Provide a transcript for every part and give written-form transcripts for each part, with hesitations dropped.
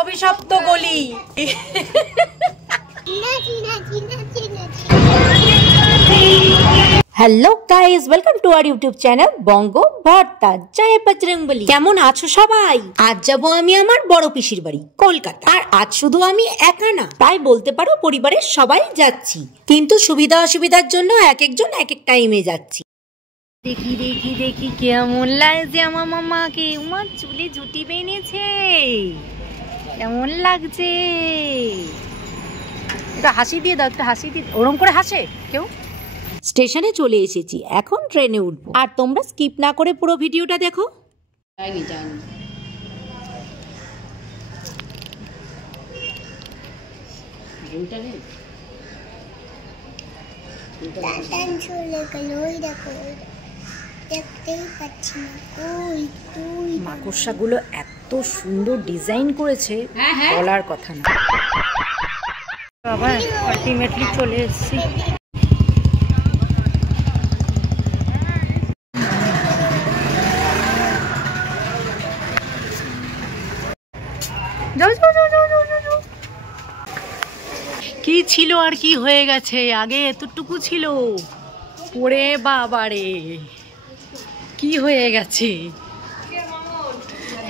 অভিশপ্ত গলি। Hello guys, welcome to our YouTube channel Banga Bharta. জয় বজরংবলী। কেমন আছো সবাই? আজ যাবো আমি আমার বড় পিসির বাড়ি কলকাতা। আর আজ শুধু আমি একা না, তাই বলতে পারো পরিবারের সবাই যাচ্ছি, কিন্তু সুবিধা অসুবিধার জন্য এক একজন এক এক টাইমে যাচ্ছি। দেখি দেখি দেখি কেমন লাগছে আমার মামাকে। আমার চুলে ঝুটি বেঁধেছে, কেমন লাগছে? একটা হাসি দিয়ে দাও, একটা হাসি দিয়ে। ওরম করে হাসে কেউ? স্টেশনে চলে এসেছি, এখন ট্রেনে উঠবো। আর তোমরা স্কিপ না করে পুরো ভিডিওটা দেখো। মাকড়সাগুলো এত সুন্দর ডিজাইন করেছে, বলার কথা না। বাবা আলটিমেটলি চলে এসেছি। কি ছিল আর কি হয়ে গেছে, আগে এতটুকু ছিল, ওরে বাবারে কি হয়ে গেছে।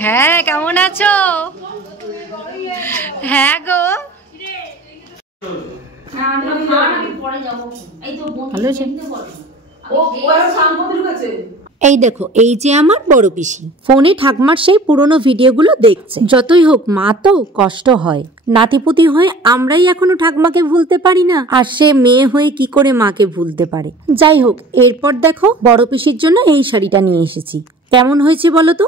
হ্যাঁ, কেমন আছো? হ্যাঁ গো, এই দেখো, এই যে আমার বড় পিসি ফোনে ঠাকমার সেই পুরনো ভিডিওগুলো দেখছে। যতই হোক মা তো কষ্ট হয়, নাতিপুতি হয়ে আমরাই এখনো ঠাকমাকে ভুলতে পারি না, আর সে মেয়ে হয়ে কি করে মাকে ভুলতে পারে। যাই হোক, এরপর দেখো বড় পিসির জন্য এই শাড়িটা নিয়ে এসেছি। কেমন হয়েছে বলো তো?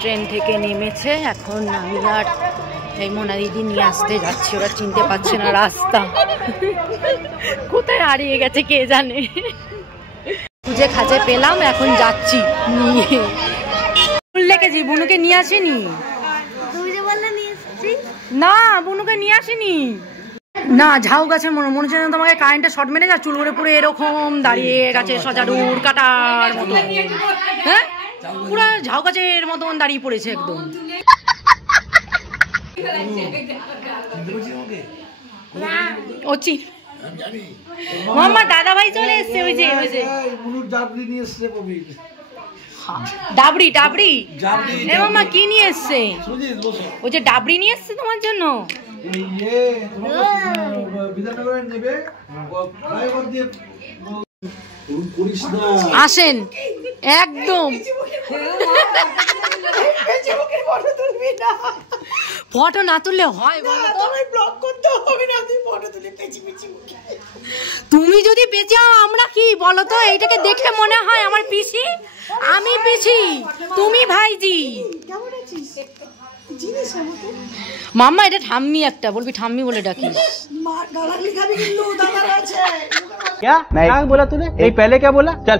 ট্রেন থেকে নেমেছে, এখন আমি আর এই মোনা দিদি নিয়ে আসতে যাচ্ছি। ওরা চিনতে পারছে না রাস্তা, কোথায় হারিয়ে গেছে কে জানে। খুঁজে খাঁজে পেলাম, এখন যাচ্ছি নিয়ে। লেগেছি, বুনুকে নিয়ে আসেনি না, বুনুকে নিয়ে আসেনি না। ঝাউ গাছের মনে হচ্ছে না তোমাকে কারেন্টে শর্ট মেরে যা, চুল করে পুরো এরকম দাঁড়িয়ে গেছে সজারুর কাটার মতো। হ্যাঁ, পুরো ঝাউ গাছের মতন দাঁড়িয়ে পড়েছে একদম। ও চি মামা, দাদা ভাই চলে এসছে। ওই যে ওই যে ডাবরি ডাবরি, এ মামা কি নিয়ে এসছে? ওই যে ডাবরি নিয়ে এসছে তোমার জন্য। আসেন একদম। ফটো না তুললে হয়? তুমি যদি বেঁচে হও আমরা কি বলো তো? এইটাকে দেখে মনে হয় আমার পিসি, আমি পিসি, তুমি ভাইজি। মাম্মা এটা ঠাম্মি, একটা বলবি ঠাম্মি বলে ডাকিস। क्या क्या बोला तूने? नहीं पहले क्या बोला? चल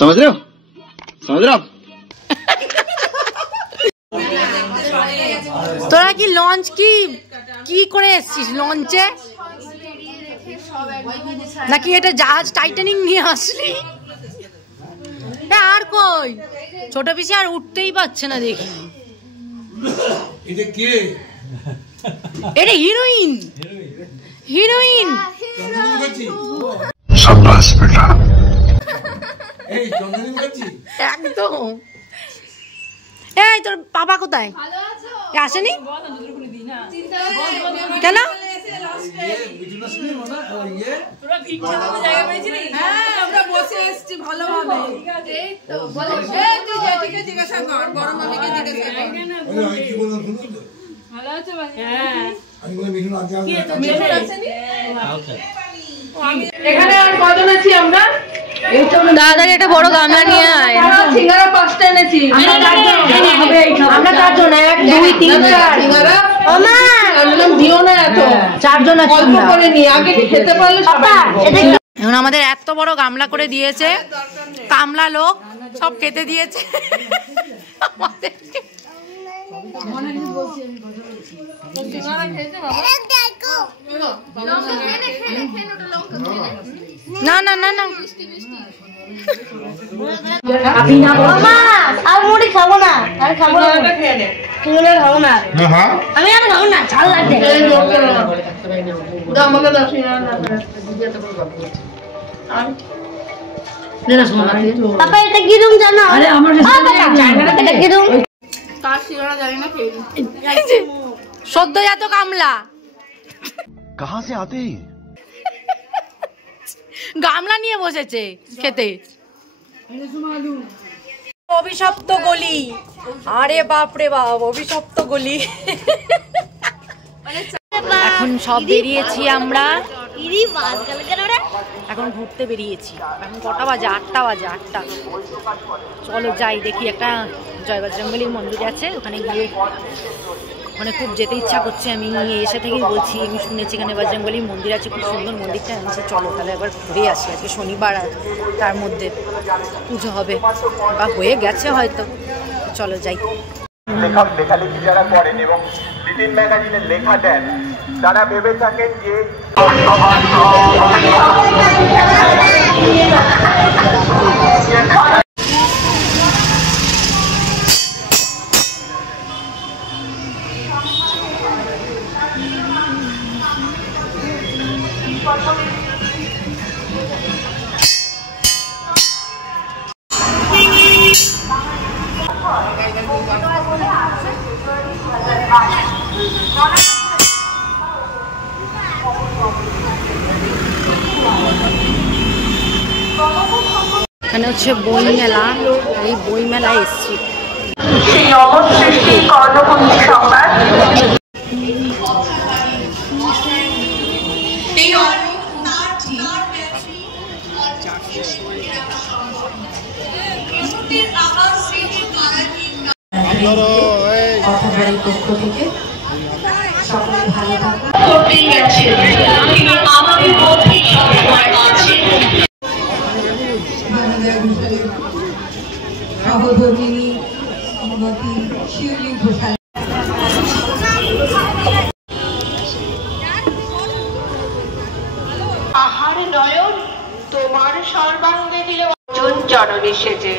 समझ रहे हो, समझ रहे हो? তোরা কি লঞ্চ কি করে এসছিস? লঞ্চে নাকি এটা জাহাজ টাইটানিক নিয়ে আসলি? আর কই ছোট পিসি আর উঠতেই পারছে না দেখি। এটা হিরোইন, হিরোইন। একদম। এই তোর বাবা কোথায়? আসেনি কেন? এখানে আর কজন আছি আমরা? দাদার একটা বড় গামলা নিয়ে আয়। সিঙ্গারা 5টা এনেছি। আমরা 4 জন, 1 2 3 4 সিঙ্গারা। ওমা দিও না এত, 4 জন আছি। অল্প করে নি, আগে খেতে পারলে সবাই। এখন আমাদের এত বড় গামলা করে দিয়েছে, কামলা লোক সব খেতে দিয়েছে। সিঙ্গারা খেয়েছে বাবা? না না না না আর মুড়ি খাবো না, আর খাবো না, খাবো না, আমি আর খাবো না, ঝাল লাগছে। পাপা এটা কি রুম জানো? আরে আমার এটা কি রুম? কার শিরাটা জানি না খেয়ে সদ্যজাত কামলা कहां से आते हैं গামলা নিয়ে বসেছে খেতে। অভিশপ্ত গলি, আরে বাপরে বাপ, অভিশপ্ত গলি। এখন সব বেরিয়েছি আমরা, এখন ঘুরতে বেরিয়েছি। এখন কটা বাজে? 8টা বাজে, 8টা। চলো যাই, দেখি একটা জয় বজরংবলীর মন্দির আছে, ওখানে গিয়ে মানে খুব যেতে ইচ্ছা করছে। আমি এসে থেকেই বলছি, আমি শুনেছি এখানে বজরংবলীর মন্দির আছে, খুব সুন্দর মন্দিরটা। আমি চলো তাহলে একবার ঘুরে আসি। আজকে শনিবার, আর তার মধ্যে পুজো হবে বা হয়ে গেছে হয়তো। চলো যাই। লেখক লেখালেখি যারা করেন এবং লিটিল ম্যাগাজিনে লেখা দেন, তারা ভেবে থাকেন যে এখানে হচ্ছে বই মেলা, এই বই মেলায় এসছি। সেই অমর সৃষ্টি কর্ণকুন্তি সংবাদ। পক্ষ থেকে সকলে ভালো থাকুন। করতেই গেছে, তিনি আমাদের মধ্যে সবসময় আছেন। সহধর্মিনী শ্রীমতী শিউলি ঘোষাল। আহার নয়ন তোমার সর্বাঙ্গে দিল অর্জুন জননী সেজে।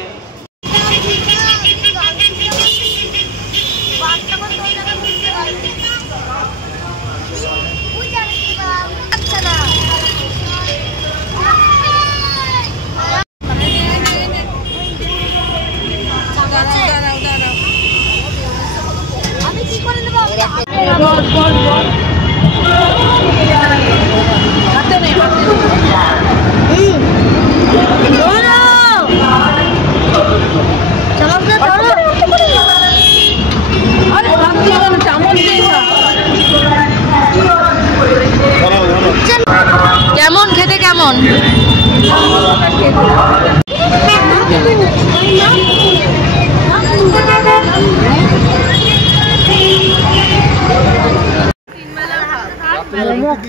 কেমন খেতে? কেমন?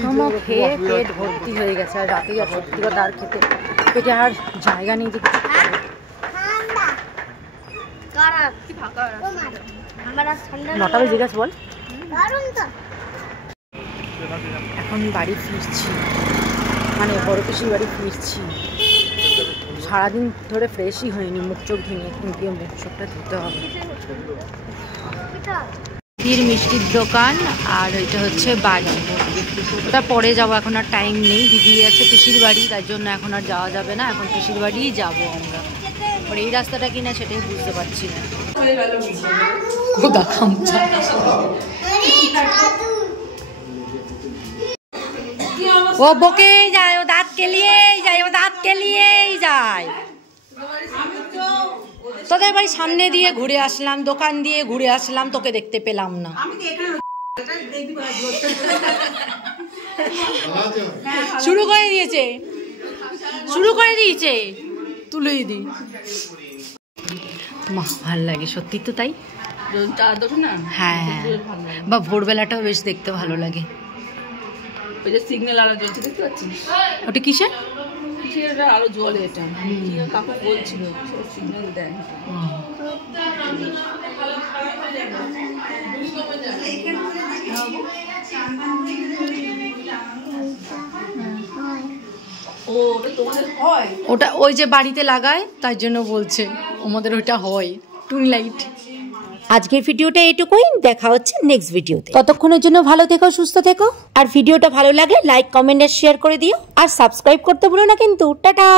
মোমো খেয়ে পেট ভর্তি হয়ে গেছে, আর রাতেই আর সত্যি কথা আর খেতে পেটে আর জায়গা নেই। নটা বেজে গেছে বল। এখন বাড়ি ফিরছি, মানে বড় পিসির বাড়ি ফিরছি। সারাদিন ধরে ফ্রেশই হয়নি, মুখ চোখ ধুয়ে, এখন গিয়ে মুখ চোখটা ধুতে হবে। মিষ্টির দোকান, আর ওইটা হচ্ছে বাড়ি, ওটা পরে যাবো, এখন আর টাইম নেই। দিদি আছে পিসির বাড়ি, তার জন্য এখন আর যাওয়া যাবে না, এখন পিসির বাড়িই যাবো আমরা। আর এই রাস্তাটা কিনা সেটাই বুঝতে পারছি না। ও বকেই যায়, ও দাঁত কেলিয়েই যায়, ও দাঁত কেলিয়েই যায়। তোদের বাড়ি সামনে দিয়ে ঘুরে আসলাম, দোকান দিয়ে ঘুরে আসলাম, তোকে দেখতে পেলাম না। শুরু করে দিয়েছে, শুরু করে দিয়েছে, তুলেই দি। মা ভাল লাগে সত্যি তো, তাই হ্যাঁ, বা ভোরবেলাটাও বেশ দেখতে ভালো লাগে। ওই যে সিগন্যাল আলো জ্বলছে, দেখতে পাচ্ছিস? ওটা কিসের? কিসের আলো জ্বলে? এটা কাকু বলছিল, সিগন্যাল দেয়। তোমাদের হয়? ওটা ওই যে বাড়িতে লাগায় তাই জন্য বলছে আমাদের ওইটা হয় টুনি লাইট। আজকের ভিডিওটা এটুকুই, দেখা হচ্ছে নেক্সট ভিডিওতে। ততক্ষণের জন্য ভালো থেকো, সুস্থ থেকো, আর ভিডিওটা ভালো লাগলে লাইক কমেন্ট আর শেয়ার করে দিও, আর সাবস্ক্রাইব করতে ভুলো না কিন্তু। টাটা।